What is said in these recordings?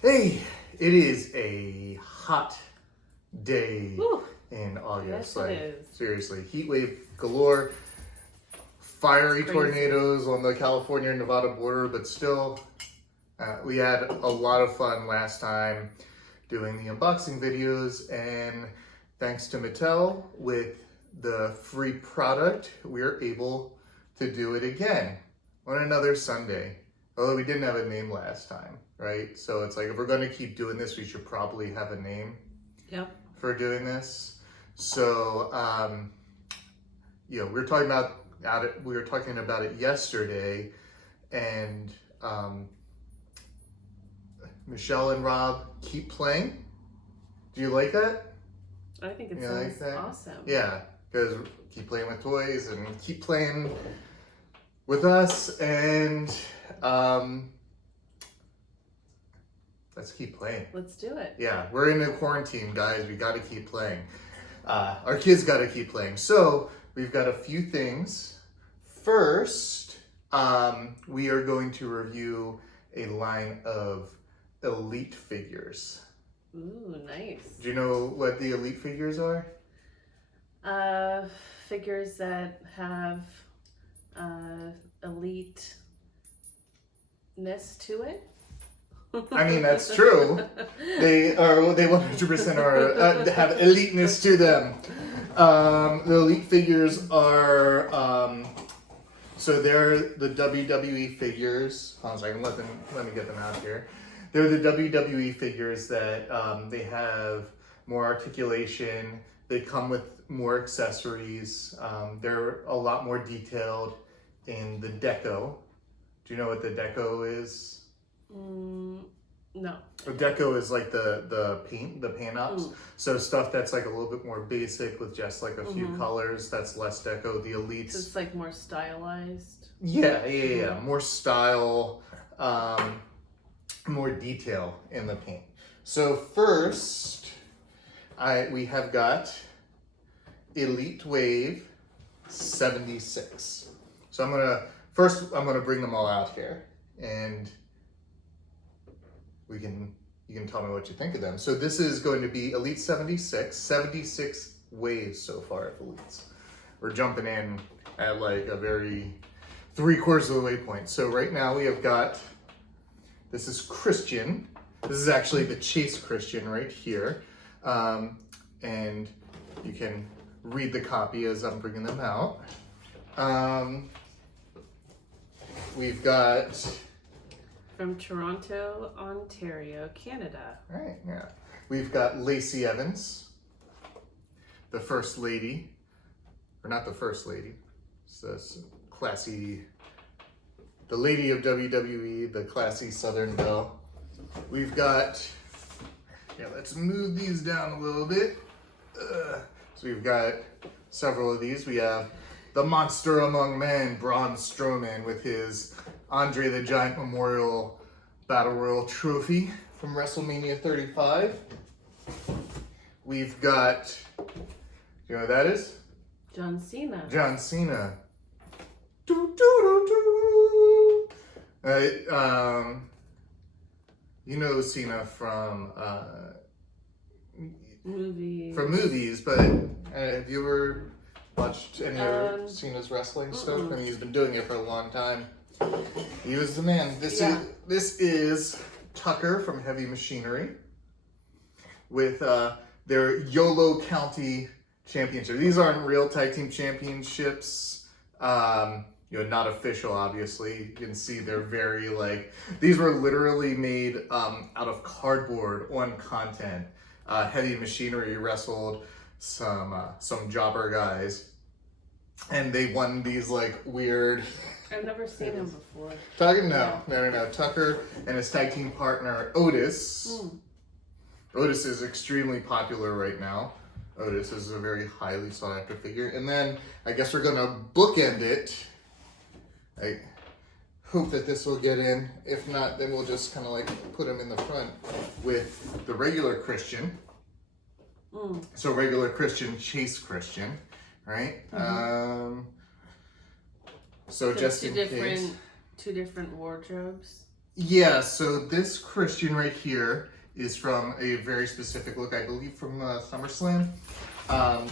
Hey, it is a hot day Woo. in August. Yes, it is. Seriously, heat wave galore, fiery Crazy. tornadoes on the California-Nevada border, but still, we had a lot of fun last time doing the unboxing videos, and thanks to Mattel with the free product, we're able to do it again on another Sunday. Although we didn't have a name last time, right? So it's like, if we're going to keep doing this, we should probably have a name for doing this. So, we were talking about it yesterday, and Michelle and Rob keep playing. Do you like that? I think it sounds awesome. Yeah, because keep playing with toys and keep playing with us, and let's keep playing. Let's do it. Yeah, we're in a quarantine, guys. We got to keep playing. Our kids got to keep playing. So we've got a few things. First, we are going to review a line of Elite figures. Ooh, nice. Do you know what the Elite figures are? Figures that have eliteness to it. I mean, that's true. They 100% are have eliteness to them. The Elite figures are so they're the WWE figures. Hold on a second, let me get them out here. They're the WWE figures that they have more articulation. They come with more accessories. They're a lot more detailed in the deco. Do you know what the deco is? No. The deco is like the paint ups. So stuff that's like a little bit more basic with just like a few colors, that's less deco. The Elites, So it's like more stylized. Yeah. More style, more detail in the paint. So first, we have got Elite Wave 76. So I'm gonna bring them all out here, and you can tell me what you think of them. So this is going to be Elite 76 waves so far of Elites. We're jumping in at like a very 3/4 of the way point. So right now we have got, this is Christian. This is actually the Chase Christian right here. And you can read the copy as I'm bringing them out. We've got... From Toronto, Ontario, Canada. All right, yeah. We've got Lacey Evans, the First Lady. Or not the First Lady. It's this classy... The Lady of WWE, the classy Southern Belle. We've got... let's move these down a little bit. So we've got several of these. We have the Monster Among Men, Braun Strowman, with his Andre the Giant Memorial Battle Royal Trophy from WrestleMania 35. We've got, you know what that is? John Cena. John Cena. You know Cena from movies. From movies, but have you ever watched any of Cena's wrestling stuff? I mean, he's been doing it for a long time. He was the man. This is Tucker from Heavy Machinery with their Yolo County Championship. These aren't real tag team championships. Not official, obviously. You can see they're very these were literally made out of cardboard on content. Heavy Machinery wrestled some jobber guys, and they won these weird... I've never seen him before. No. Tucker and his tag team partner, Otis. Otis is extremely popular right now. Otis is a very highly sought after figure. And then I guess we're gonna bookend it. I hope that this will get in. If not, then we'll just kind of put him in the front with the regular Christian. So regular Christian, Chase Christian, right? So just in case. Two different wardrobes. Yeah, so this Christian right here is from a very specific look, I believe from SummerSlam,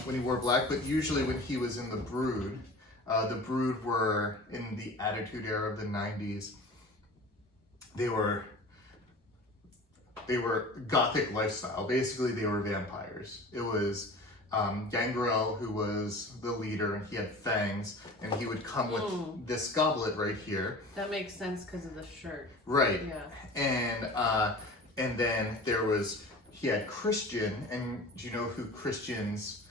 when he wore black, but usually when he was in the Brood were in the Attitude Era of the 90s. They were gothic lifestyle. Basically, they were vampires. It was Gangrel who was the leader, and he had fangs, and he would come with this goblet right here. That makes sense because of the shirt. Right. Yeah. And then he had Christian, and do you know who Christian's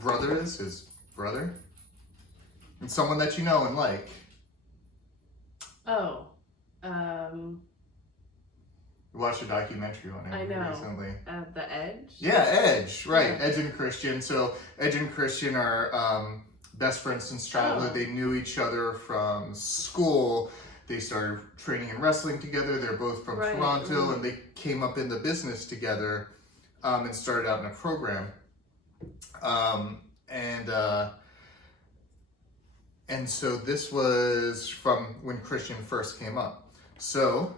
brother is? His brother? And someone that you know and like. Oh. We watched a documentary on I him know. recently. The Edge? Yeah, Edge, right. Yeah. Edge and Christian. So Edge and Christian are best friends since childhood. Oh. They knew each other from school. They started training and wrestling together. They're both from Toronto, and they came up in the business together and started out in a program. And so this was from when Christian first came up. So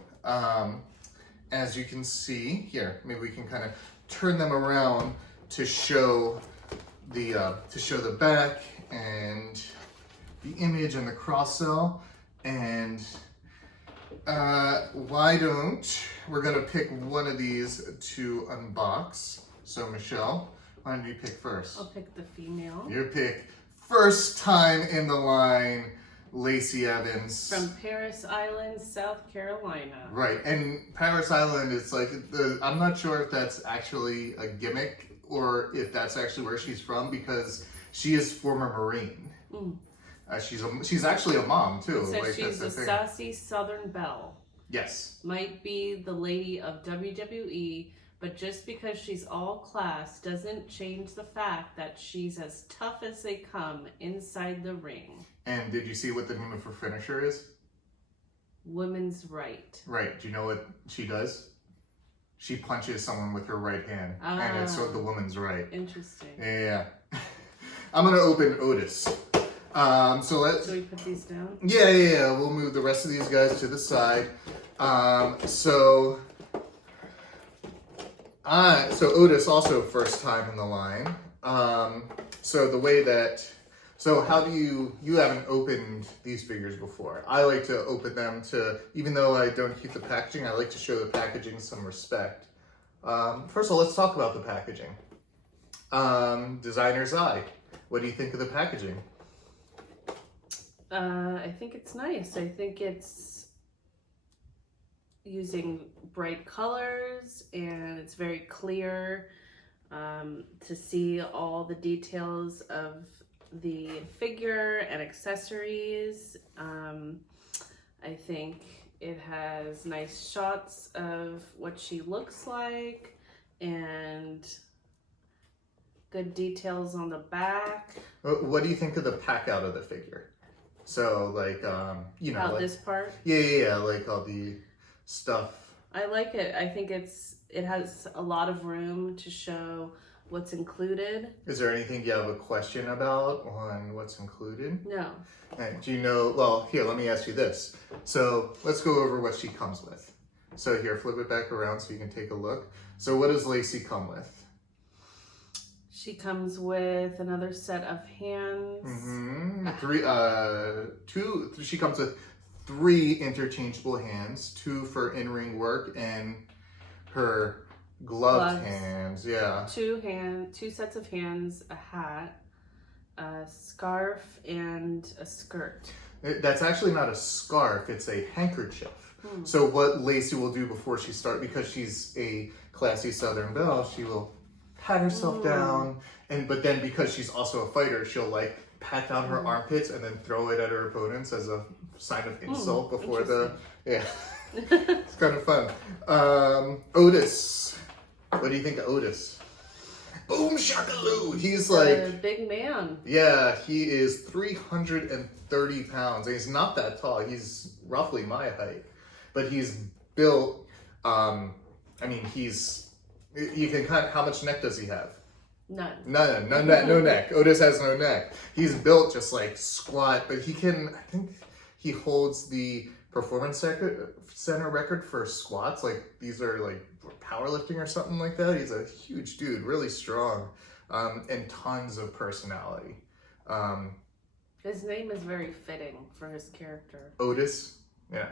as you can see here, maybe we can kind of turn them around to show the back and the image and the cross cell. And we're gonna pick one of these to unbox. So Michelle, why don't you pick first? I'll pick the female. Your pick. First time in the line, Lacey Evans. From Paris Island, South Carolina. Right, and Paris Island is like, I'm not sure if that's actually a gimmick or if that's actually where she's from, because she is former Marine. She's actually a mom too. So like, she's a that's the thing. sassy Southern belle. Yes. Might be the lady of WWE, but just because she's all class doesn't change the fact that she's as tough as they come inside the ring. And did you see what the name of her finisher is? Women's right. Right. Do you know what she does? She punches someone with her right hand, and it's sort of the woman's right. Interesting. Yeah. I'm gonna open Otis. So we put these down? Yeah. We'll move the rest of these guys to the side. So Otis also first time in the line. So how do you haven't opened these figures before? I like to open them even though I don't keep the packaging, I like to show the packaging some respect. First of all, let's talk about the packaging. Designer's eye. What do you think of the packaging? I think it's nice. I think it's using bright colors, and it's very clear to see all the details of the figure and accessories. I think it has nice shots of what she looks like and good details on the back. What do you think of the pack out of the figure? So like, This part? Yeah, like all the stuff. I like it. I think it has a lot of room to show what's included. Is there anything you have a question about on what's included? No. And do you know, well, here, let me ask you this. So let's go over what she comes with. So here, flip it back around so you can take a look. So what does Lacey come with? She comes with another set of hands. She comes with 3 interchangeable hands, 2 for in-ring work and her gloved hands. Yeah. 2 sets of hands, a hat, a scarf, and a skirt. That's actually not a scarf, it's a handkerchief. So what Lacey will do before she starts, because she's a classy Southern belle, she will pat herself down, but then because she's also a fighter, she'll like pat down her armpits and then throw it at her opponents as a sign of insult before it's kind of fun. Otis, what do you think of Otis? Boom shakaloo! He's like a big man. Yeah, he is 330 pounds. He's not that tall. He's roughly my height, but he's built. You can cut. How much neck does he have? None. No neck. Otis has no neck. He's built just like squat, but he can. I think he holds the performance center record for squats. Like these are like powerlifting or something like that. He's a huge dude, really strong, and tons of personality. His name is very fitting for his character. Otis, yeah.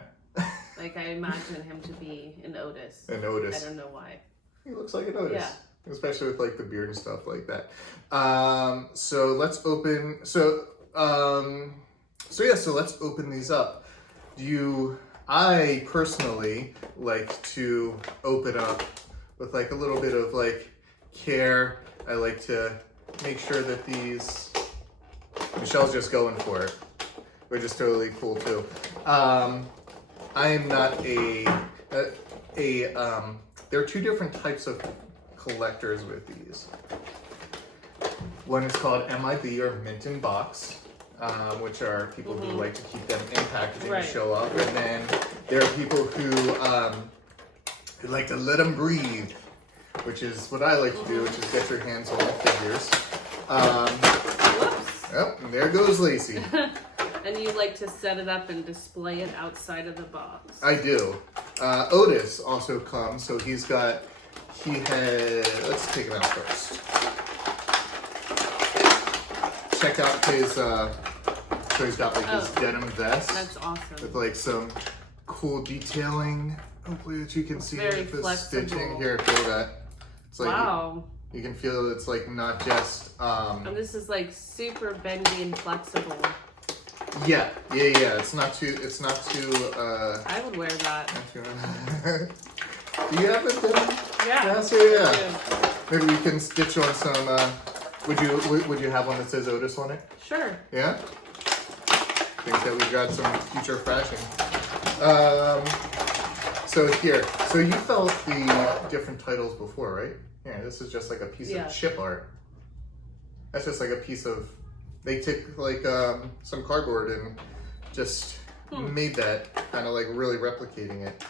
Like I imagine him to be an Otis. An Otis. I don't know why. He looks like an Otis. Yeah. Especially with like the beard and stuff like that. So let's open. So let's open these up. I personally like to open up with like a little bit of like care. I like to make sure that these. Michelle's just going for it, which is totally cool too. I am not there are two different types of collectors with these. One is called MIB or mint in box, which are people who like to keep them in packaging to show up, and then there are people who like to let them breathe, which is what I like to do, which is get your hands on the figures. Whoops. Oh, and there goes Lacey. And you like to set it up and display it outside of the box. I do. Otis also comes, so let's take him out first. Check out his, so he's got like his denim vest. That's awesome. With like some cool detailing, hopefully that you can see Very with the flexible. stitching. Here, feel that. It's like, wow. You can feel it's like not just, And this is like super bendy and flexible. Yeah. It's not too, I would wear that. do you have it then? Yeah. Yeah. Maybe we can stitch on some, would you have one that says Otis on it? Sure. Yeah? I think that we've got some future fashion. So you felt the different titles before, right? Yeah, this is just like a piece of chip art. That's just like a piece of, they took like some cardboard and just made that, kind of like really replicating it.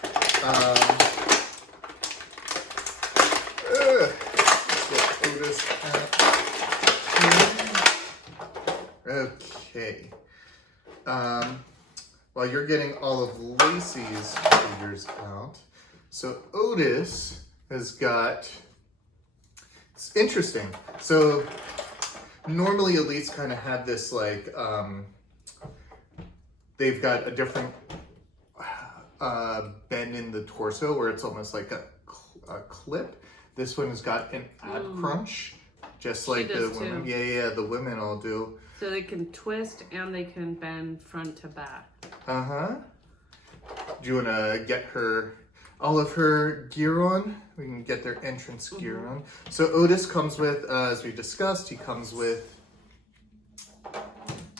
Okay. While you're getting all of Lacey's figures out, so Otis has got, it's interesting. So normally elites kind of have this like, they've got a different bend in the torso where it's almost like a clip. This one has got an ad crunch, just like the women. Too. Yeah, the women all do. So they can twist and they can bend front to back. Uh-huh. Do you want to get all of her gear on? We can get their entrance gear on. So Otis comes with, as we discussed, he comes with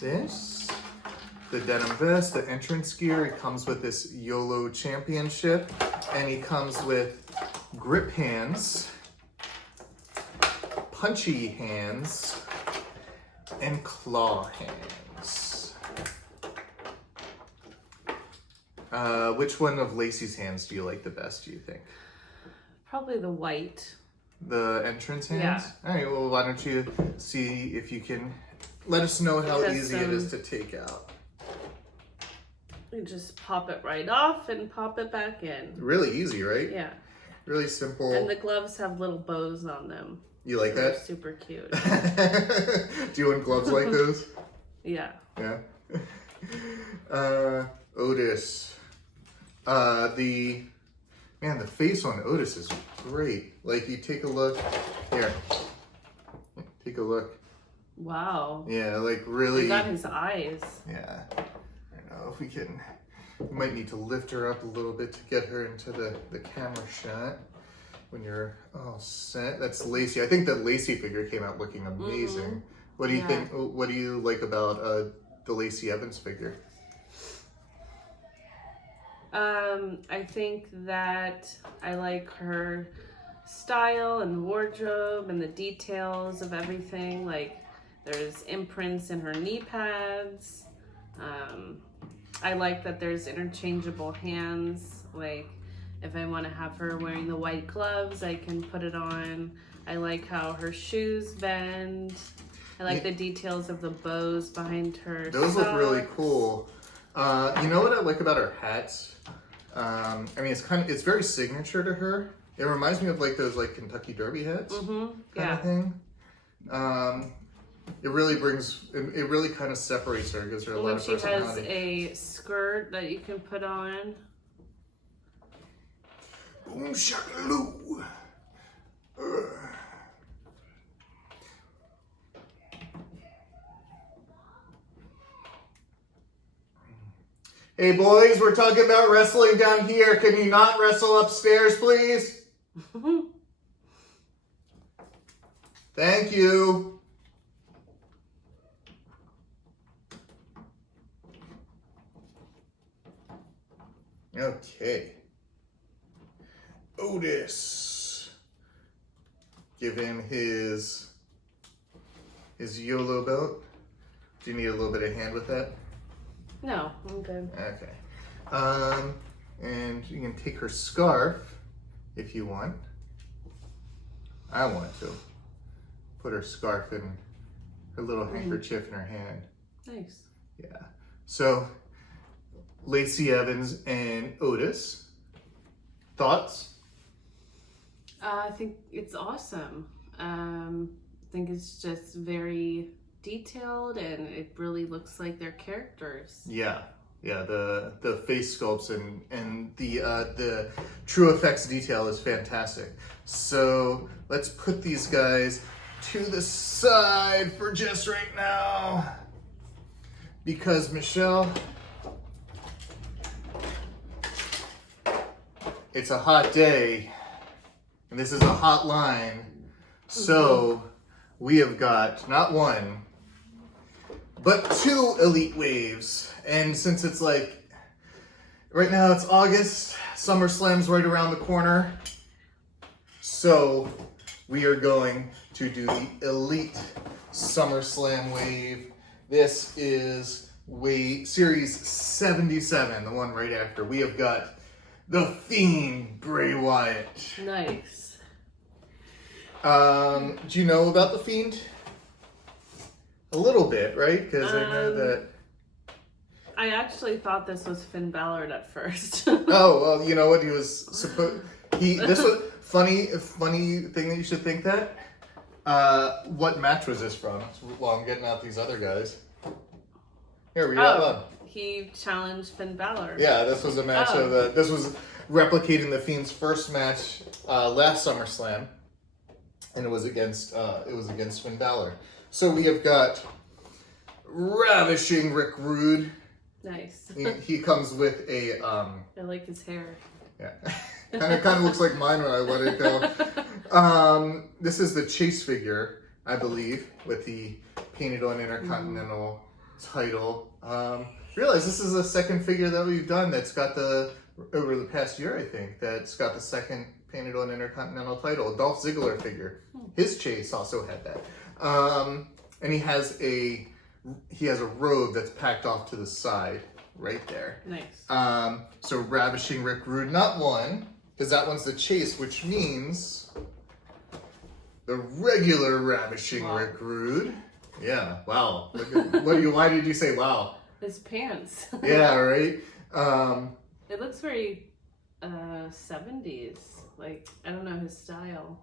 this, the denim vest, the entrance gear. He comes with this YOLO championship, and he comes with grip hands, punchy hands, and claw hands. Which one of Lacey's hands do you like the best, do you think? Probably the white. The entrance hands? Yeah. All right, well, why don't you see if you can let us know how easy it is to take out. You just pop it right off and pop it back in. Really easy, right? Yeah. Really simple. And the gloves have little bows on them. You like They're that? super cute. Do you want gloves like those? Yeah. Yeah. Otis. The face on Otis is great. Like, you take a look. Here. Take a look. Wow. Yeah, like really. You got his eyes. Yeah. I don't know if we can. We might need to lift her up a little bit to get her into the camera shot. When you're all set. That's Lacey. I think that Lacey figure came out looking amazing. What do you think? What do you like about the Lacey Evans figure? I think that I like her style and the wardrobe and the details of everything. Like, there's imprints in her knee pads. I like that there's interchangeable hands. Like, if I want to have her wearing the white gloves, I can put it on. I like how her shoes bend. I like the details of the bows behind her Those socks. look really cool. You know what I like about her hats? I mean, it's very signature to her. It reminds me of like those like Kentucky Derby hats kind of thing. It really kind of separates her, gives her a lot of personality. She has a skirt that you can put on. Boom shakaloo. Hey boys, we're talking about wrestling down here. Can you not wrestle upstairs, please? Thank you. Okay. Otis. Give him his YOLO belt. Do you need a little bit of hand with that? No, I'm good. Okay. And you can take her scarf if you want. I want to. Put her scarf in her little handkerchief in her hand. Nice. Yeah. So, Lacey Evans and Otis. Thoughts? I think it's awesome. I think it's just very detailed and it really looks like they're characters. Yeah. Yeah, the face sculpts and the true effects detail is fantastic. So let's put these guys to the side for just right now. Because Michelle, it's a hot day and this is a hot line. So we have got not one, but 2 elite waves. And since it's like, right now it's August, SummerSlam's right around the corner. So we are going to do the elite SummerSlam wave. This is Series 77, the one right after. We have got The Fiend, Bray Wyatt. Nice. Do you know about The Fiend? A little bit, right? Because I know that... I actually thought this was Finn Balor at first. Oh, well, you know what? He was supposed... This was... Funny thing that you should think that. What match was this from? While I'm getting out these other guys. Here, read out loud. He challenged Finn Balor. Yeah, this was a match of... this was replicating The Fiend's first match last SummerSlam. And it was against Finn Balor. So we have got ravishing Rick Rude. Nice. He comes with a... I like his hair. Yeah. kind of looks like mine when I let it go. This is the Chase figure, I believe, with the painted on Intercontinental title. Realize this is the second figure that we've done that's got over the past year, I think, that's got the second painted on Intercontinental title. Dolph Ziggler figure. His Chase also had that. And he has a robe that's packed off to the side right there. Nice. So Ravishing Rick Rude, not one, because that one's the Chase, which means the regular Ravishing Rick Rude. Yeah, wow. Why did you say wow? His pants. Yeah, right? It looks very 70s. Like, I don't know his style.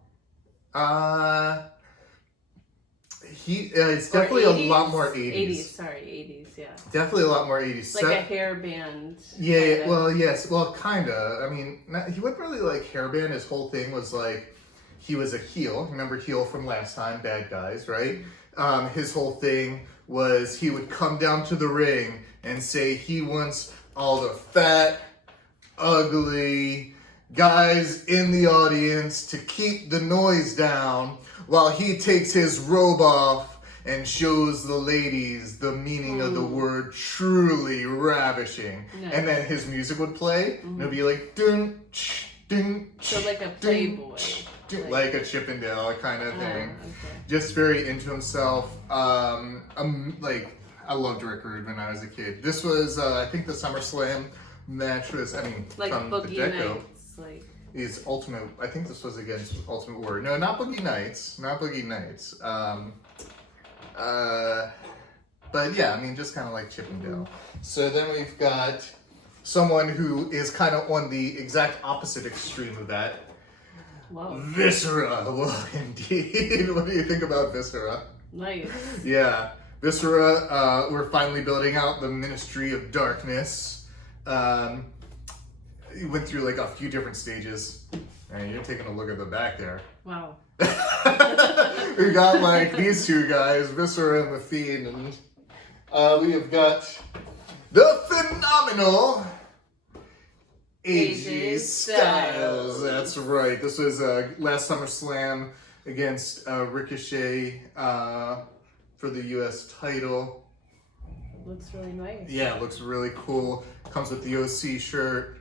It's definitely 80s? A lot more 80s. 80s, yeah. Definitely a lot more 80s. Like a hairband. Yeah, kinda. Well, yes, well, kinda. I mean, he wasn't really like hairband. His whole thing was like, he was a heel. Remember heel from last time, bad guys, right? His whole thing was he would come down to the ring and say he wants all the fat, ugly guys in the audience to keep the noise down while he takes his robe off and shows the ladies the meaning of the word truly ravishing. Nice. And then his music would play and it'd be like dun ch, dun ch, so like a Playboy. Like a Chippendale kind of thing. Okay. Just very into himself. Like, I loved Rick Rude when I was a kid. This was, I think the SummerSlam match was, like from Boogie the get-go. Nights, like... Is Ultimate, I think this was against Ultimate Warrior. No, not Boogie Nights. Not Boogie Nights. But yeah, I mean, just kind of like Chippendale. So then we've got someone who is kind of on the exact opposite extreme of that. Whoa. Viscera. Well, indeed. What do you think about Viscera? Nice. Yeah. Viscera, we're finally building out the Ministry of Darkness. You went through like a few different stages. And you're taking a look at the back there. Wow. We got like these two guys, Viscera and the Fiend, and we have got the phenomenal AJ Styles. That's right. This was last SummerSlam against Ricochet for the US title. Looks really nice. Yeah, it looks really cool. Comes with the OC shirt.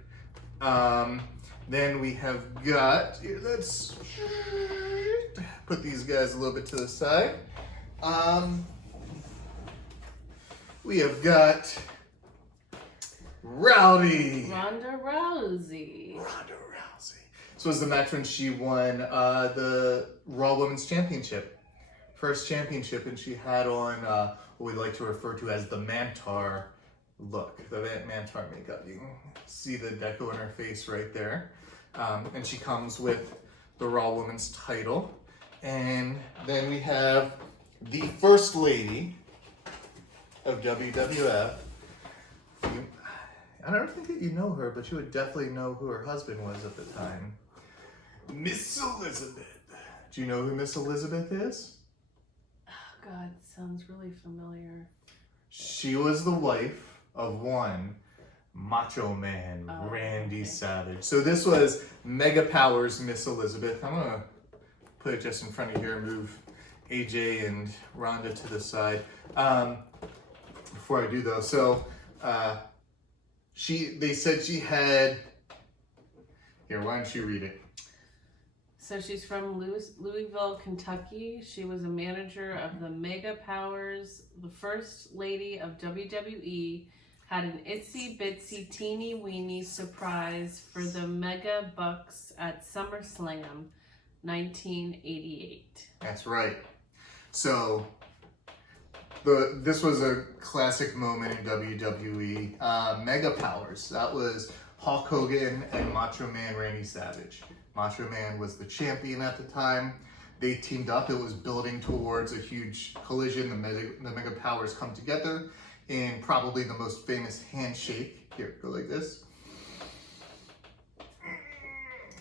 Then we have got, here, let's put these guys a little bit to the side. We have got Rowdy. Ronda Rousey. This was the match when she won the Raw Women's Championship. First championship, and she had on what we like to refer to as the Mantar look, the Mantar makeup. You can see the deco in her face right there. And she comes with the Raw Women's title. And then we have the First Lady of WWF. I don't think that you know her, but you would definitely know who her husband was at the time. Miss Elizabeth. Do you know who Miss Elizabeth is? Oh, God, sounds really familiar. She was the wife of one Macho Man, Randy Savage. So this was Mega Powers Miss Elizabeth. I'm going to put it just in front of you here and move AJ and Ronda to the side. Before I do though, so they said she had, here, why don't you read it? So she's from Louisville, Kentucky. She was a manager of the Mega Powers, the First Lady of WWE, had an itsy bitsy teeny weeny surprise for the Mega Bucks at SummerSlam 1988. That's right. So this was a classic moment in WWE. Mega Powers. That was Hulk Hogan and Macho Man Randy Savage. Macho Man was the champion at the time. They teamed up. It was building towards a huge collision. The Mega Powers come together in probably the most famous handshake. Here, go like this.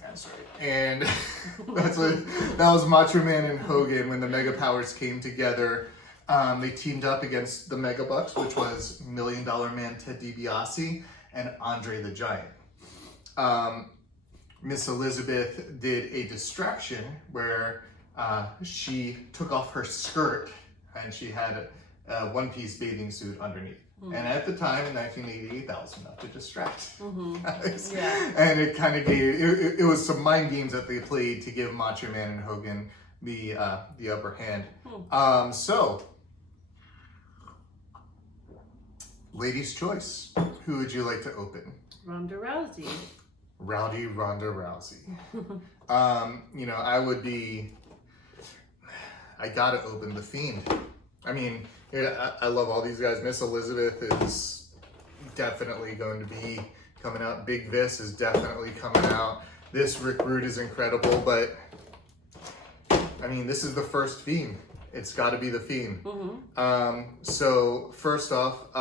That's right. And that was Macho Man and Hogan when the Mega Powers came together. They teamed up against the Mega Bucks, which was $1 Million Man Ted DiBiase and Andre the Giant. Miss Elizabeth did a distraction where she took off her skirt and she had a one-piece bathing suit underneath. Mm-hmm. And at the time, in 1988, that was enough to distract. Mm-hmm. Yeah. And it kind of gave, it was some mind games that they played to give Macho Man and Hogan the upper hand. So, ladies' choice. Who would you like to open? Ronda Rousey. Rowdy Ronda Rousey. I gotta open the Fiend. I mean, I love all these guys. Miss Elizabeth is definitely going to be coming out. Big Vis is definitely coming out. This Rick Rude is incredible, but I mean, this is the first Fiend. It's got to be the Fiend. Mm-hmm. So first off,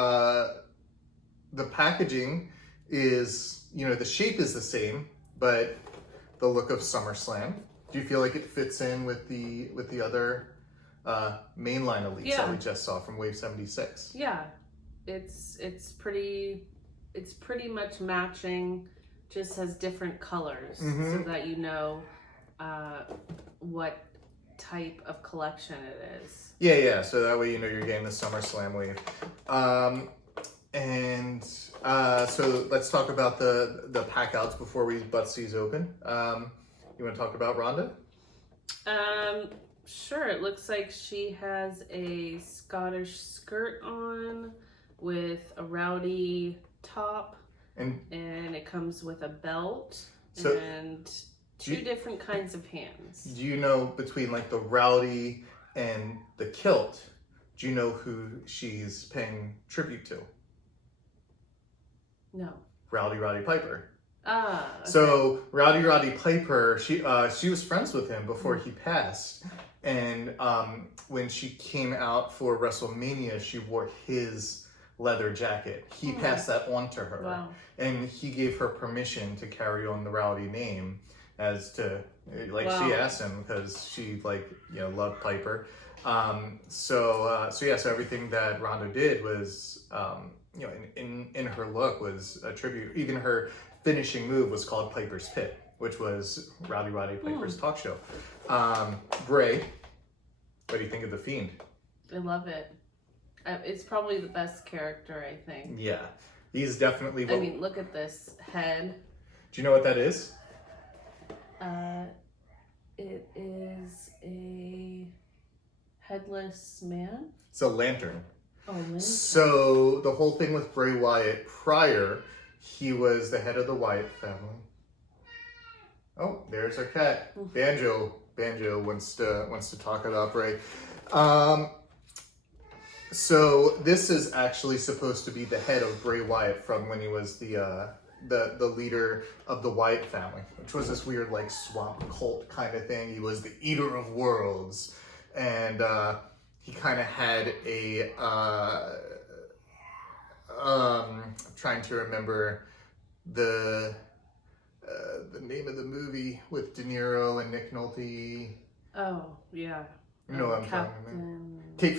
the packaging is, the shape is the same, but the look of SummerSlam. Do you feel like it fits in with the other mainline elites that we just saw from Wave 76? Yeah, it's pretty much matching, just has different colors, so that you know what type of collection it is. Yeah. So that way you know you're getting the SummerSlam wave. So let's talk about the pack outs before we bust these open. You want to talk about Ronda? Sure. It looks like she has a Scottish skirt on with a Rowdy top, and it comes with a belt and two different kinds of hands. Do you know between like the Rowdy and the kilt, Do you know who she's paying tribute to? No. Rowdy Piper. Ah. Okay. So Rowdy Piper, she was friends with him before he passed, and when she came out for WrestleMania, she wore his leather jacket. He passed that on to her, wow. and he gave her permission to carry on the Rowdy name, as to like wow. she asked him because she loved Piper. So everything that Rondo did was in her look was a tribute. Even her finishing move was called Piper's Pit, which was Rowdy Piper's talk show. Bray, what do you think of The Fiend? I love it. It's probably the best character, I think. Yeah, he's definitely. I mean, look at this head. Do you know what that is? It is a headless man. It's a lantern. Oh, lantern. So the whole thing with Bray Wyatt prior, he was the head of the Wyatt family. Oh, there's our cat. Banjo wants to talk about Bray. So this is actually supposed to be the head of Bray Wyatt from when he was the leader of the Wyatt family, which was this weird like swamp cult kind of thing. He was the eater of worlds, and he kind of had a I'm trying to remember the name of the movie with De Niro and Nick Nolte. Oh yeah. You know what I'm talking about? Cape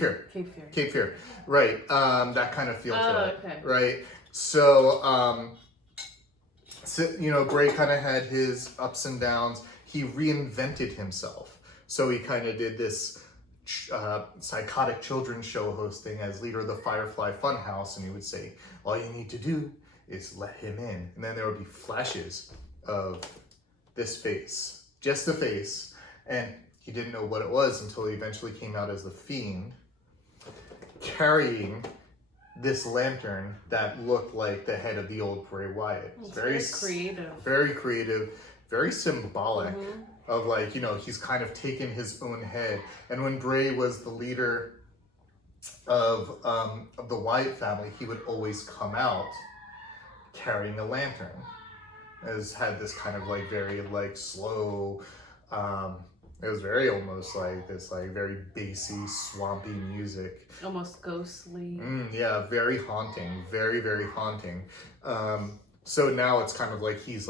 Fear. Right. That kind of feel to it. Okay. Right. So, Bray kind of had his ups and downs. He reinvented himself. So he kind of did this psychotic children's show hosting as leader of the Firefly Funhouse, and he would say, all you need to do is let him in. And then there would be flashes of this face, just the face, and he didn't know what it was until he eventually came out as the Fiend, carrying this lantern that looked like the head of the old Bray Wyatt. It's very creative. Very symbolic of he's kind of taken his own head. And when Bray was the leader of the Wyatt family, he would always come out carrying a lantern. Had this kind of very slow, it was very almost like this very bassy, swampy music. Almost ghostly. Yeah, very haunting. Very, very haunting. So now it's kind of like he's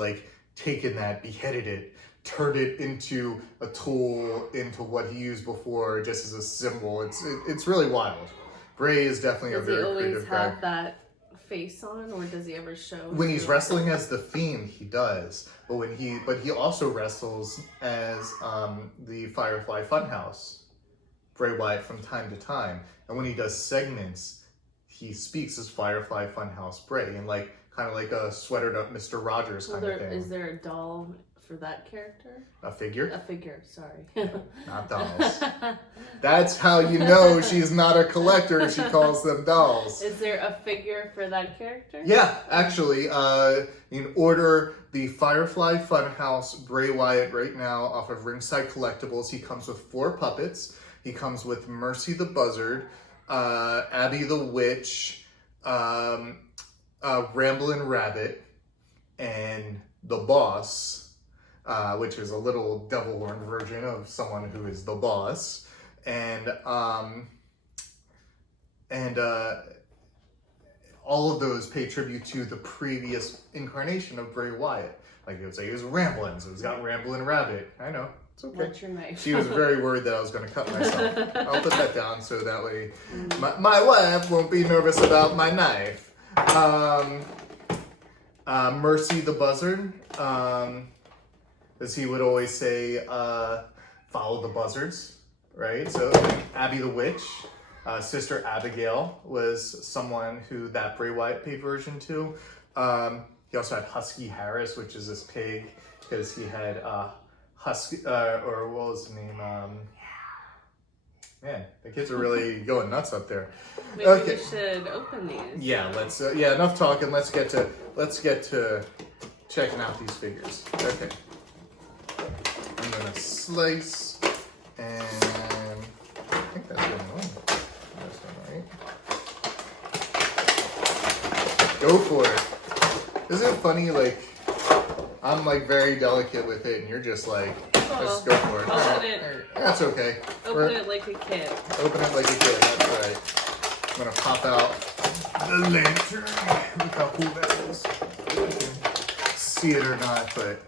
taken that, beheaded it, turned it into a tool, into what he used before, just as a symbol. It's really wild. Bray is definitely a very creative guy. Does he always have that face on, or does he ever show? When he's wrestling as the Fiend, he does. But he also wrestles as the Firefly Funhouse, Bray Wyatt, from time to time. And when he does segments, he speaks as Firefly Funhouse Bray, and kind of like a sweatered up Mr. Rogers kind of thing. Is there a doll for that character? A figure? A figure, sorry. Not dolls. That's how you know she's not a collector. She calls them dolls. Is there a figure for that character? Yeah, actually, you can order the Firefly Funhouse Bray Wyatt right now off of Ringside Collectibles. He comes with 4 puppets. He comes with Mercy the Buzzard, Abby the Witch, Ramblin' Rabbit, and the Boss, which is a little devil horn version of someone who is the boss, and all of those pay tribute to the previous incarnation of Bray Wyatt. Like it would say he was Ramblin', so he's got Ramblin' Rabbit. I know, it's okay. What's your knife? She was very worried that I was going to cut myself. I'll put that down so that way my wife won't be nervous about my knife. Mercy the Buzzard, as he would always say, follow the buzzards, right? So Abby the Witch, Sister Abigail was someone who that Bray Wyatt paid version to. He also had Husky Harris, which is this pig, because he had Husky, or what was the name? Man, the kids are really going nuts up there. Maybe we should open these. Yeah, let's. Enough talking. Let's get to checking out these figures. Okay, I'm gonna slice, and I think that's good enough. Right? Go for it. Isn't it funny, like, I'm like very delicate with it and you're just like, just go for it. Open it. That's okay. Open it like a kid. Open it like a kid, that's right. I'm gonna pop out the lantern. Look how cool that is. You can see it or not, but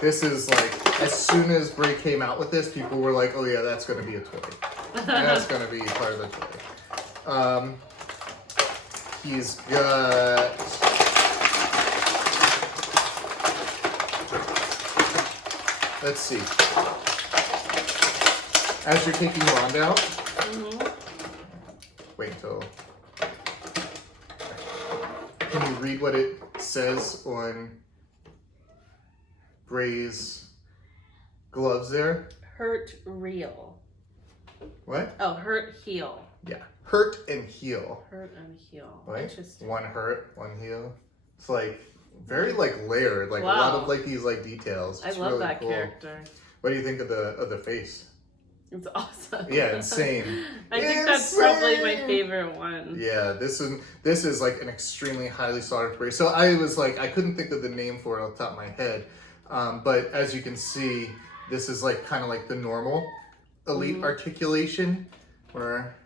this is like, as soon as Bray came out with this, people were like, oh yeah, that's gonna be a toy. That's gonna be part of the toy. He's got, let's see. As you're taking Rhonda out, wait till. Can you read what it says on Bray's gloves there? Hurt real. What? Oh, hurt heel. Yeah. Hurt and heel. Hurt and heel. Right? Interesting. One hurt, one heel. It's like very like layered, like a lot of like these like details. It's I love really that cool. character. What do you think of the face? It's awesome. Yeah, insane. I think that's probably my favorite one. Yeah, this is like an extremely highly sought after Bray. So I was like, I couldn't think of the name for it off the top of my head. But as you can see, this is like kind of like the normal elite articulation where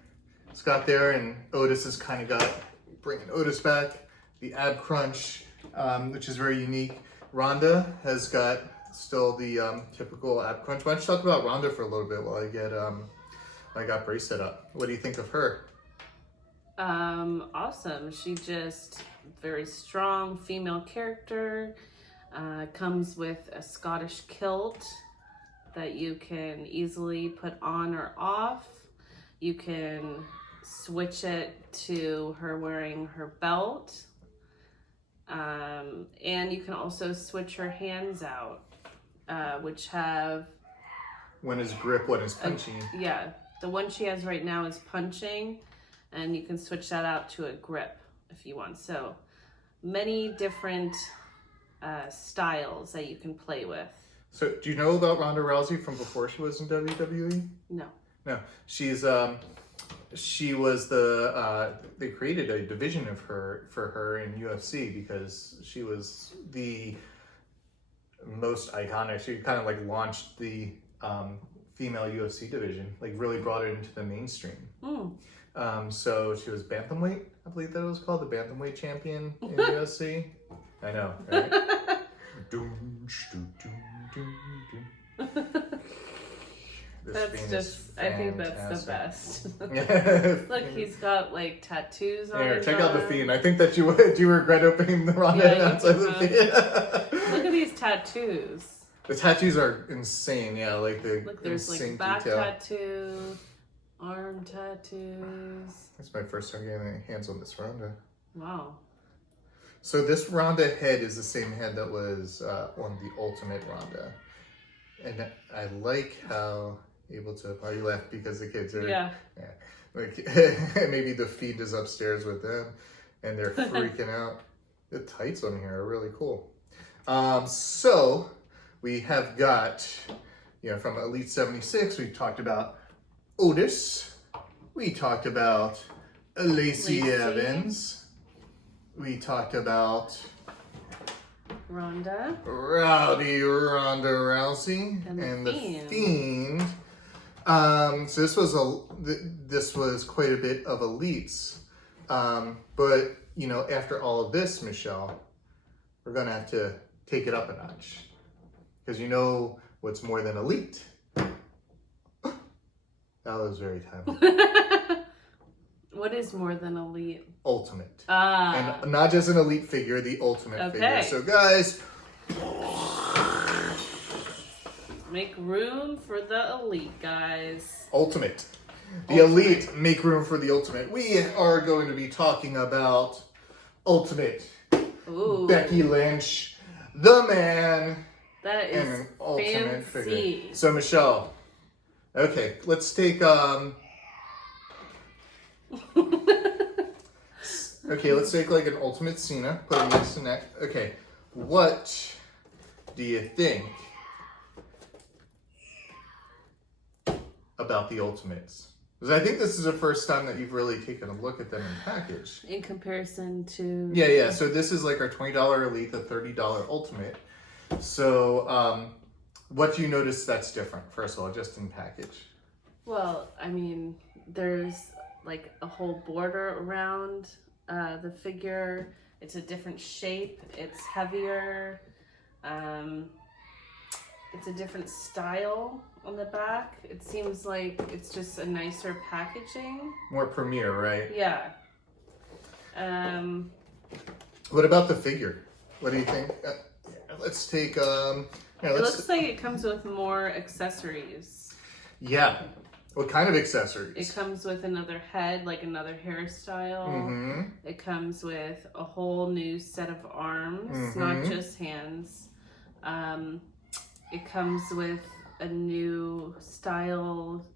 Scott there and Otis has kind of got bringing Otis back. The ab crunch, which is very unique. Rhonda has got still the typical ab crunch. Why don't you talk about Rhonda for a little bit while I got Bray set up. What do you think of her? Awesome. She just very strong female character. Comes with a Scottish kilt that you can easily put on or off. You can switch it to her wearing her belt. And you can also switch her hands out, which have... One is grip, one is punching. Yeah, the one she has right now is punching, and you can switch that out to a grip if you want. So many different styles that you can play with. So do you know about Ronda Rousey from before she was in WWE? No. No, she was they created a division of her for her in UFC because she was the most iconic. She kind of like launched the female UFC division, like really brought it into the mainstream. So she was bantamweight, I believe that was called, the bantamweight champion in UFC. I know, right? That's just, I think that's the best. Look, he's got like tattoos on his check arm. out the Fiend. I think that you regret opening the Ronda outside the Fiend. Look at these tattoos. The tattoos are insane, yeah, like the Look, there's insane like back detail. tattoo, arm tattoos. That's my first time getting my hands on this Ronda. Wow. So this Ronda head is the same head that was on the Ultimate Ronda. And I like how able to party laugh because the kids are like maybe the Fiend is upstairs with them and they're freaking out. The tights on here are really cool. So we have got, from Elite 76, we talked about Otis. We talked about Lacey Evans. We talked about Ronda. Rowdy Ronda Rousey and the Fiend. So this was quite a bit of elites. But after all of this, Michelle, we're gonna have to take it up a notch. Because what's more than elite? That was very timely. What is more than elite? Ultimate. And not just an elite figure, the ultimate figure. So guys, make room for the elite, guys. Ultimate. The elite, make room for the ultimate. We are going to be talking about Ultimate. Ooh. Becky Lynch, the man. That is and an ultimate fancy. figure. So Michelle, okay, let's take okay, let's take like an Ultimate Cena, put him next to neck. Okay, what do you think about the Ultimates? Because I think this is the first time that you've really taken a look at them in package. In comparison to... Yeah. So this is like our $20 Elite, the $30 Ultimate. So what do you notice that's different, first of all, just in package? Well, I mean, there's like a whole border around the figure. It's a different shape. It's heavier. It's a different style on the back. It seems like it's just a nicer packaging. More premier, right? Yeah. What about the figure? What do you think? Let's take it looks like it comes with more accessories. Yeah. What kind of accessories? It comes with another head, like another hairstyle. Mm-hmm. It comes with a whole new set of arms, Mm-hmm. not just hands. It comes with a new style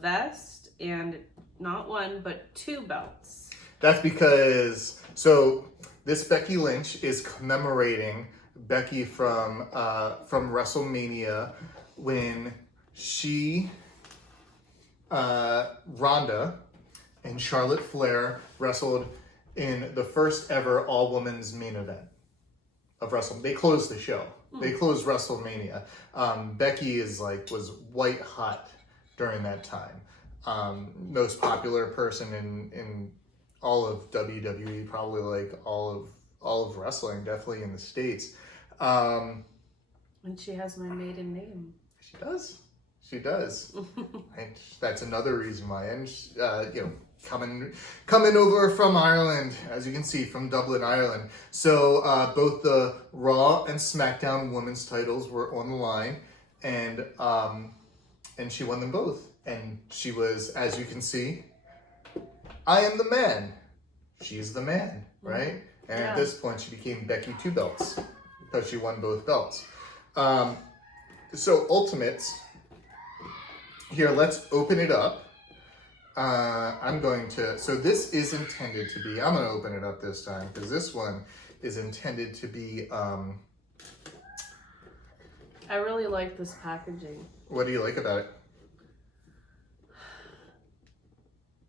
vest and not one, but 2 belts. That's because, so this Becky Lynch is commemorating Becky from WrestleMania when she, Ronda and Charlotte Flair wrestled in the first ever all-women's main event of WrestleMania. They closed the show. They closed WrestleMania. Becky was white hot during that time. Most popular person in all of WWE, probably like all of wrestling, definitely in the States. And she has my maiden name. She does. She does. And that's another reason why. And coming over from Ireland, as you can see, from Dublin, Ireland. So both the Raw and SmackDown women's titles were on the line, and she won them both. And she was, as you can see, I am the man. She's the man, right? And at this point, she became Becky 2 belts because she won both belts. So Ultimates. Here, let's open it up. So this is intended to be, I'm going to open it up this time because this one is intended to be, I really like this packaging. What do you like about it?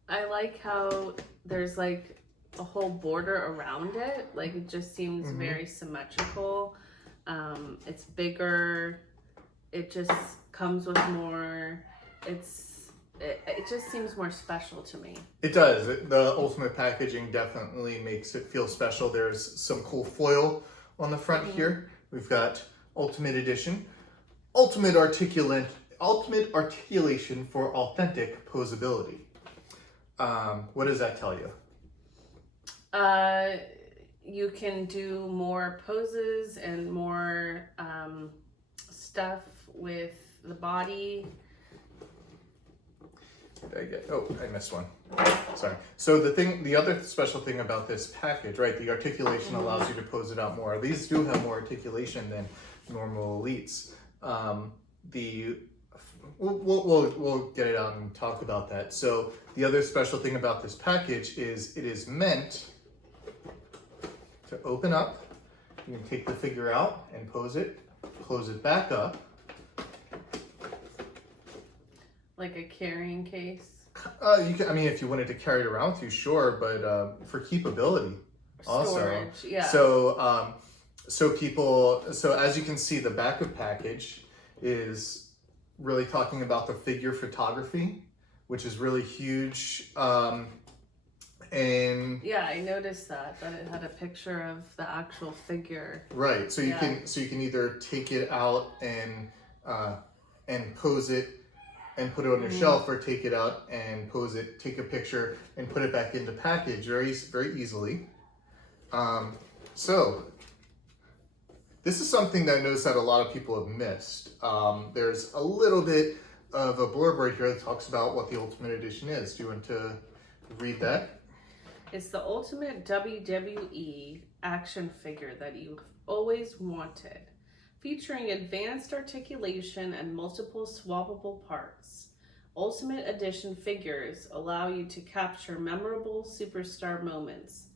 I like how there's like a whole border around it. Like it just seems very symmetrical. It's bigger. It just comes with more, it just seems more special to me. It does. The Ultimate packaging definitely makes it feel special. There's some cool foil on the front here. We've got Ultimate Edition, Ultimate Articulation for authentic posability. What does that tell you? You can do more poses and more stuff with the body. I missed one. Sorry. So the other special thing about this package, right? The articulation allows you to pose it out more. These do have more articulation than normal Elites. We'll get it out and talk about that. So the other special thing about this package is it is meant to open up. You can take the figure out and pose it, close it back up. Like a carrying case? If you wanted to carry it around with you, sure, but for keepability also. Storage, yeah. So as you can see, the back of package is really talking about the figure photography, which is really huge. And yeah, I noticed that it had a picture of the actual figure. Right. So you can either take it out and pose it and put it on your shelf, or take it out and pose it, take a picture and put it back into package very easily. So this is something that I noticed that a lot of people have missed. There's a little bit of a blurb right here that talks about what the Ultimate Edition is. Do you want to read that? It's the ultimate WWE action figure that you've always wanted, featuring advanced articulation and multiple swappable parts. Ultimate Edition figures allow you to capture memorable superstar moments,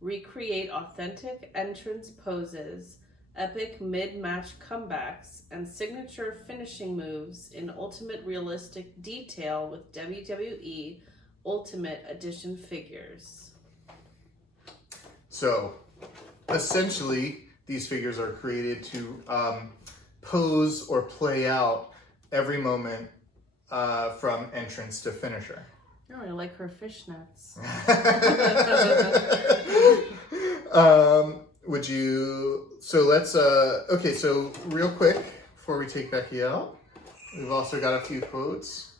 recreate authentic entrance poses, epic mid-match comebacks, and signature finishing moves in ultimate realistic detail with WWE Ultimate Edition figures. So, essentially, these figures are created to pose or play out every moment from entrance to finisher. Oh, I like her fishnets. Would you, so let's, okay, so real quick, before we take Becky out, we've also got a few quotes.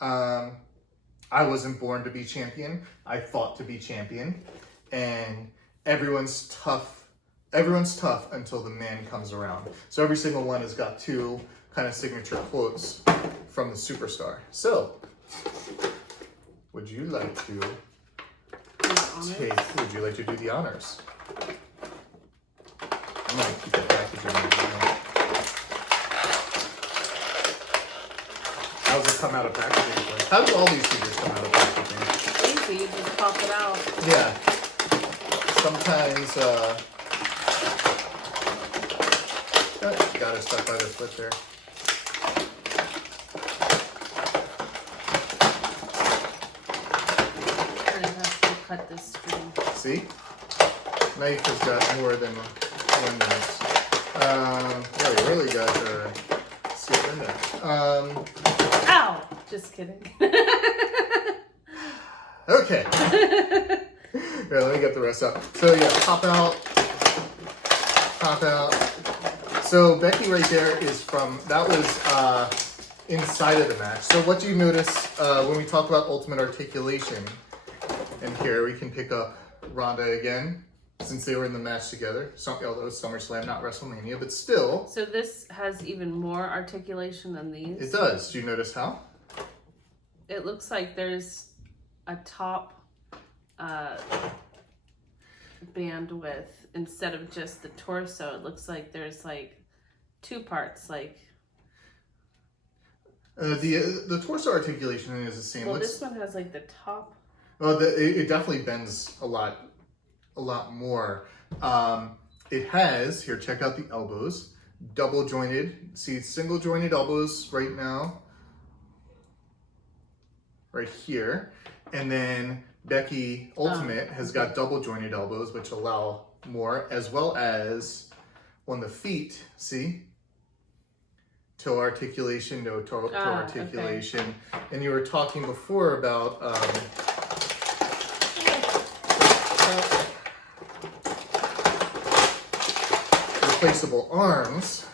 I wasn't born to be champion. I fought to be champion. And everyone's tough until the man comes around. So every single one has got two kind of signature quotes from the superstar. So, would you like to do the honors? I'm gonna keep the packaging. How does it come out of packaging? How do all these figures come out of packaging? Easy, you just pop it out. Yeah. Sometimes, got it stuck by the foot there. I have to cut this string. See? Knife has got more than one knife. Yeah, we really got to see in there. Ow! Just kidding. Okay. Here, let me get the rest up. So yeah, pop out. So Becky right there is from, that was inside of the match. So what do you notice when we talk about ultimate articulation? And here we can pick up Ronda again, since they were in the match together. Although it's SummerSlam, not WrestleMania, but still. So this has even more articulation than these? It does. Do you notice how? It looks like there's a top bandwidth instead of just the torso. It looks like there's like two parts, like the torso articulation is the same. Well, this one has like the top. Well, it definitely bends a lot more. It has here. Check out the elbows, double jointed. See, single jointed elbows right now, right here, and then Becky Ultimate has got double jointed elbows, which allow more, as well as on the feet. See, toe articulation, no toe articulation. Okay. And you were talking before about replaceable arms.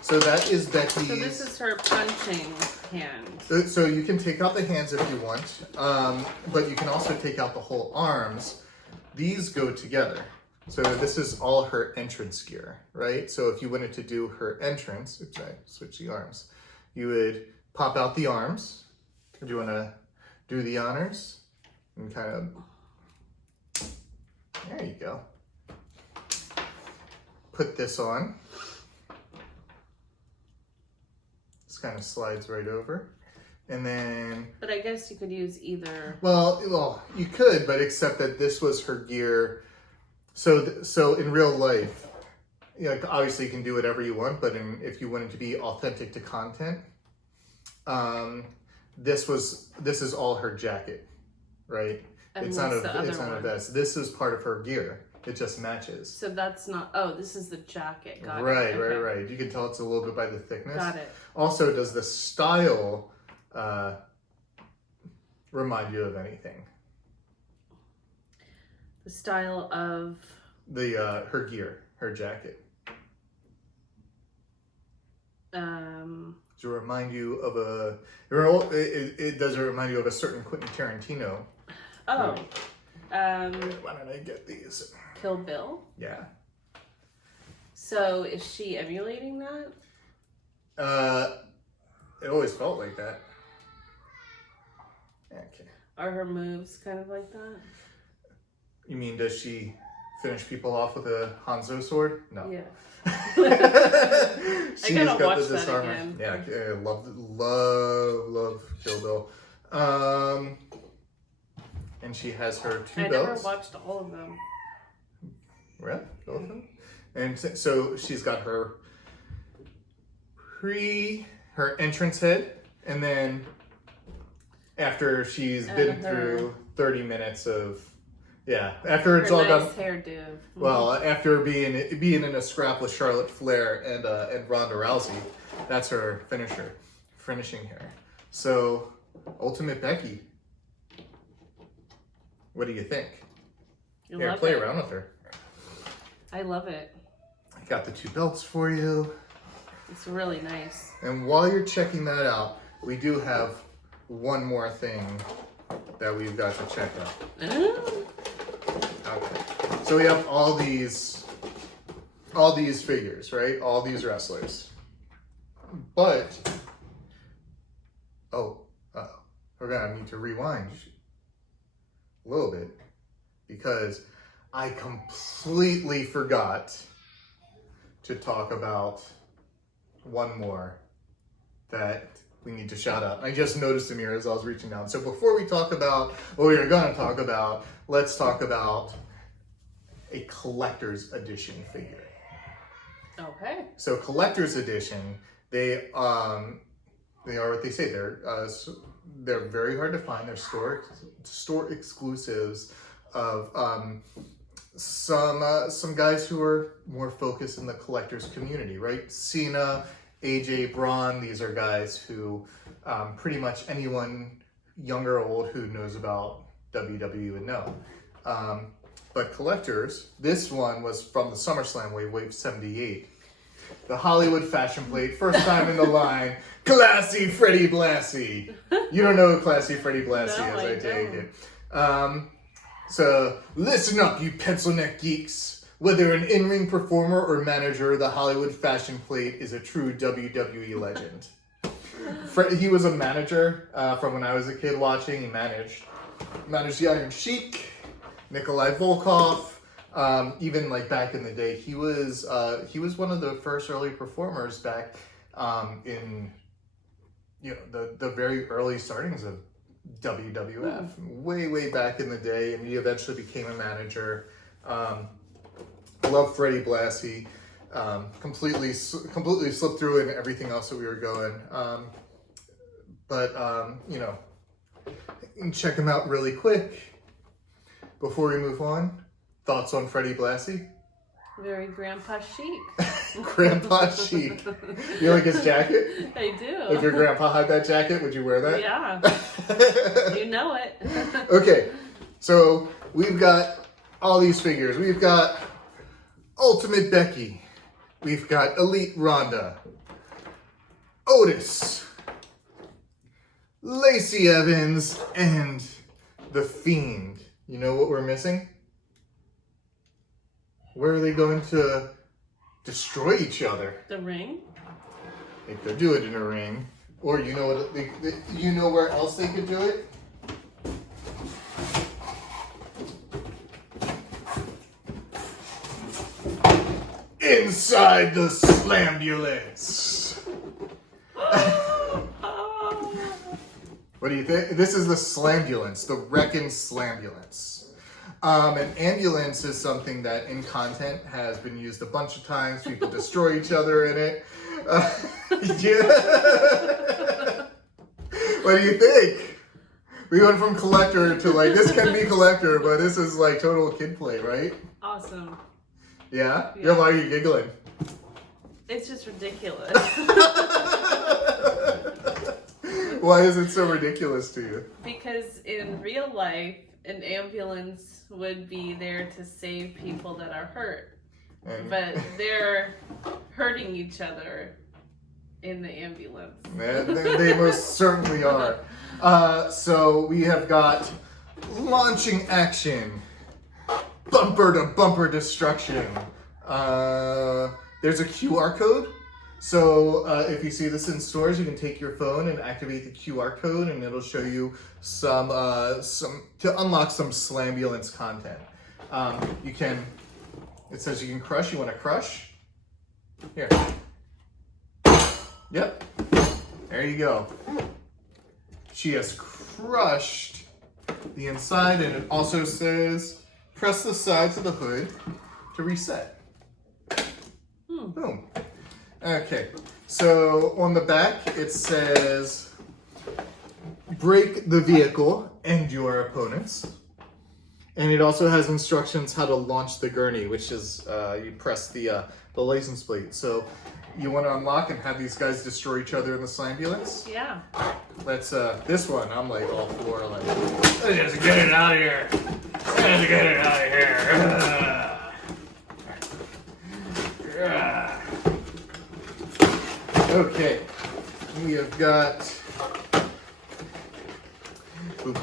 So that is Becky's. So this is her punching hand. So you can take out the hands if you want, but you can also take out the whole arms. These go together. So this is all her entrance gear, right? So if you wanted to do her entrance, oops, I switch the arms, you would pop out the arms. Do you want to do the honors? And kind of, there you go. Put this on. This kind of slides right over. And then... But I guess you could use either... Well, you could, but except that this was her gear. So in real life, you know, obviously you can do whatever you want, but if you wanted to be authentic to content, this is all her jacket, right? And it's not a vest. This is part of her gear. It just matches. So that's not... Oh, this is the jacket. Got it. Right. You can tell it's a little bit by the thickness. Got it. Also, does the style remind you of anything? The style of... her gear, her jacket. Does it remind you of a... Does it remind you of a certain Quentin Tarantino? Oh. Why don't I get these? Kill Bill? Yeah. So is she emulating that? It always felt like that. Okay. Are her moves kind of like that? You mean, does she finish people off with a Hanzo sword? No. Yeah. She's I gotta got watch the disarmer. that again. Yeah, love Kill Bill. And she has her two belts. I never watched all of them. Really? Both of them? And so she's got her entrance head, and then after she's been through 30 minutes of, after it's all done. Hairdo. Well, after being in a scrap with Charlotte Flair and Ronda Rousey, that's her finishing hair. So, Ultimate Becky, what do you think? Here, play around with her. I love it. I got the 2 belts for you. It's really nice. And while you're checking that out, we do have one more thing that we've got to check out. Okay. So we have all these figures, right? All these wrestlers. But we're gonna need to rewind a little bit because I completely forgot to talk about one more that we need to shout out. I just noticed him here as I was reaching down. So before we talk about what we were going to talk about, let's talk about a collector's edition figure. Okay. So collector's edition, they are what they say. They're very hard to find. They're store exclusives of some guys who are more focused in the collector's community, right? Cena, AJ, Braun, these are guys who pretty much anyone, young or old, who knows about WWE would know. But collectors, this one was from the SummerSlam wave 78. The Hollywood fashion plate, first time in the line, Classy Freddie Blassie. You don't know who Classy Freddie Blassie is, I take it. So listen up, you pencil neck geeks. Whether an in-ring performer or manager, the Hollywood fashion plate is a true WWE legend. He was a manager from when I was a kid watching. He managed the Iron Sheik, Nikolai Volkov. Even like back in the day, he was one of the first early performers back in the very early startings of WWF, way back in the day, and he eventually became a manager. Love Freddie Blassie. Completely slipped through in everything else that we were going. You can check him out really quick before we move on. Thoughts on Freddie Blassie? Very grandpa chic. Grandpa chic. You like his jacket? I do. If your grandpa had that jacket, would you wear that? Yeah. You know it. Okay, so we've got all these figures. We've got Ultimate Becky. We've got Elite Ronda. Otis. Lacey Evans. And The Fiend. You know what we're missing? Where are they going to destroy each other? The ring? They could do it in a ring. Or you know what? You know where else they could do it? Inside the Slambulance. What do you think? This is the Slambulance, the Wrekkin Slambulance. An ambulance is something that in content has been used a bunch of times. People destroy each other in it. What do you think? We went from collector to like, this can be collector, but this is like total kid play, right? Awesome. Yeah? Yeah. Why are you giggling? It's just ridiculous. Why is it so ridiculous to you? Because in real life, an ambulance would be there to save people that are hurt. But they're hurting each other in the ambulance. They most certainly are. So we have got launching action, bumper to bumper destruction. There's a QR code. So if you see this in stores, you can take your phone and activate the QR code, and it'll show you some to unlock some Slambulance content. It says you can crush. You want to crush? Here. Yep. There you go. She has crushed the inside, and it also says press the sides of the hood to reset. Boom. Okay, so on the back it says, break the vehicle and your opponents. And it also has instructions how to launch the gurney, which is you press the license plate. So you want to unlock and have these guys destroy each other in the Slambulance? Yeah. Let's, this one, I'm like all for, like, let's just get it out of here. Let's get it out of here. Okay, we have got. Look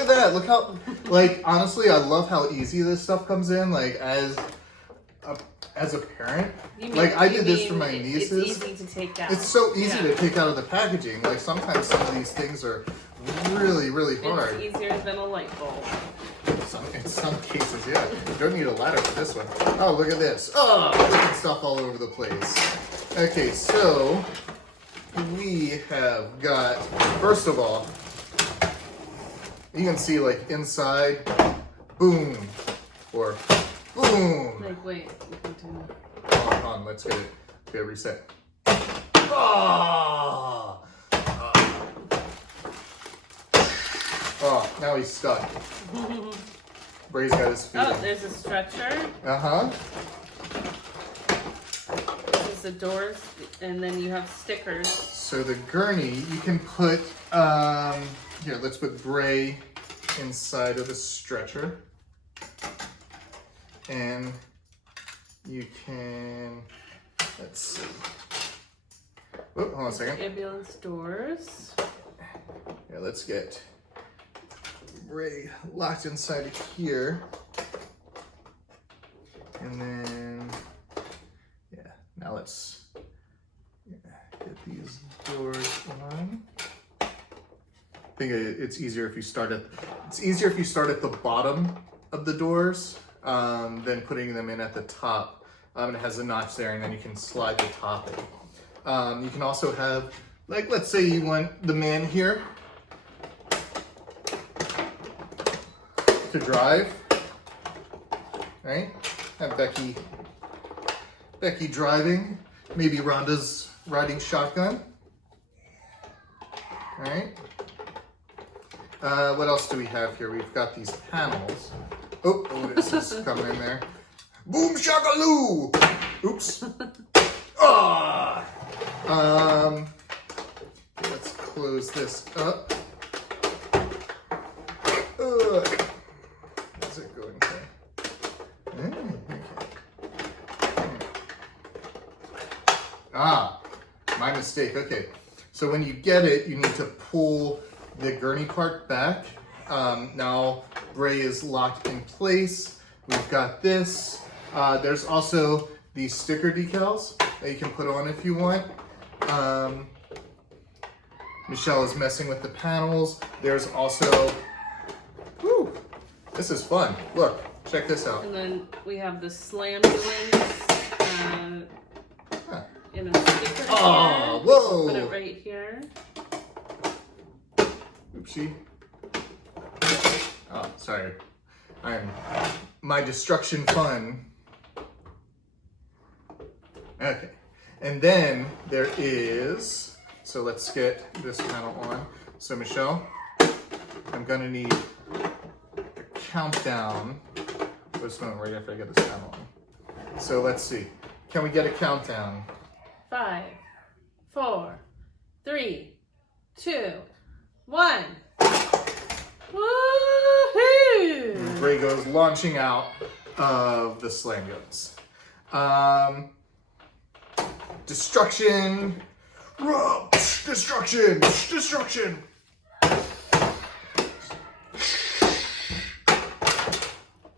at that! Look how, like, honestly, I love how easy this stuff comes in. Like, as a parent, like I did this for my nieces. It's easy to take out. It's so easy to take out of the packaging. Like sometimes some of these things are really, really hard. It's easier than a light bulb. In some cases, yeah. You don't need a ladder for this one. Oh, look at this. Oh, look at stuff all over the place. Okay, so we have got, first of all, you can see like inside, boom, or boom. Like, wait. Hold on, let's get it. Okay, reset. Oh, now he's stuck. Bray's got his feet. Oh, there's a stretcher. Uh-huh. This is the doors, and then you have stickers. So the gurney, you can put, here, let's put Bray inside of the stretcher. And you can, let's see. Whoop, hold on a second. Ambulance doors. Yeah, let's get Bray locked inside of here. And then, yeah, now let's get these doors on. I think it's easier if you start at the bottom of the doors than putting them in at the top. It has a notch there, and then you can slide the top in. You can also have, like, let's say you want the man here to drive, right? Have Becky driving. Maybe Rhonda's riding shotgun. All right. What else do we have here? We've got these panels. Oh, this is coming in there. Boom shakaloo! Oops. Ah. Let's close this up. How's it going here? Ah, my mistake. Okay, so when you get it, you need to pull the gurney part back. Now Bray is locked in place. We've got this. There's also these sticker decals that you can put on if you want. Michelle is messing with the panels. There's also, whew, this is fun. Look, check this out. And then we have the Slambulance in a sticker Oh, here. whoa. Put it right here. Oopsie. Oh, sorry. My destruction fun. Okay. And then there is, so let's get this panel on. So Michelle, I'm gonna need a countdown. This one right after I get this panel on. So let's see. Can we get a countdown? 5, 4, 3, 2, 1. Woohoo! Bray goes launching out of the Slambulance. Destruction! Destruction! Destruction!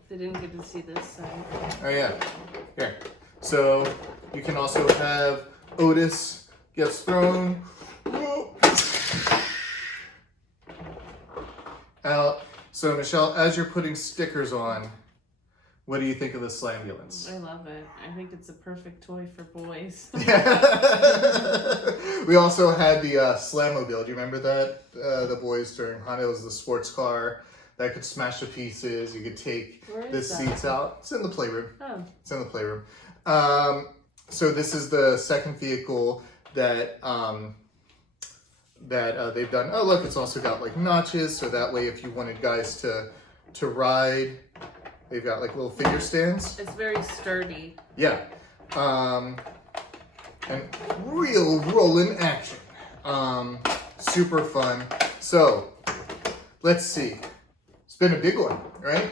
They didn't get to see this side. Oh yeah. Here. So you can also have Otis gets thrown out. So Michelle, as you're putting stickers on, what do you think of the Slambulance? I love it. I think it's a perfect toy for boys. We also had the Slammobile. Do you remember that? The boys during Honda was the sports car that could smash to pieces. You could take the is that? seats out. It's in the playroom. Oh. It's in the playroom. So this is the second vehicle that they've done. Oh, look, it's also got like notches, so that way if you wanted guys to ride, they've got like little figure stands. It's very sturdy. Yeah. And real rolling action. Super fun. So, let's see. It's been a big one, right?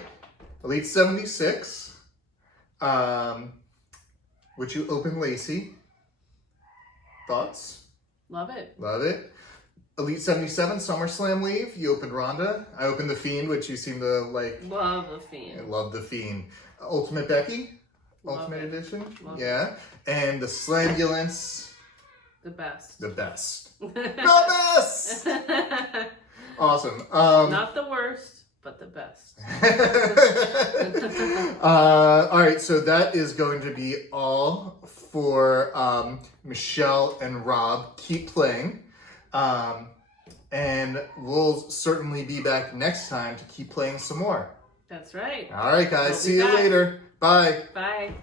Elite 76. Which you open Lacey. Thoughts? Love it. Love it. Elite 77, SummerSlam Weave. You opened Ronda. I opened The Fiend, which you seem to like. Love The Fiend. I love The Fiend. Ultimate Becky. Love Ultimate it. Edition. Love yeah. And the Slambulance. The best. The best. The best! Awesome. Not the worst, but the best. All right, so that is going to be all for Michelle and Rob. Keep playing. And we'll certainly be back next time to keep playing some more. That's right. All right, guys. We'll see you back. later. Bye. Bye.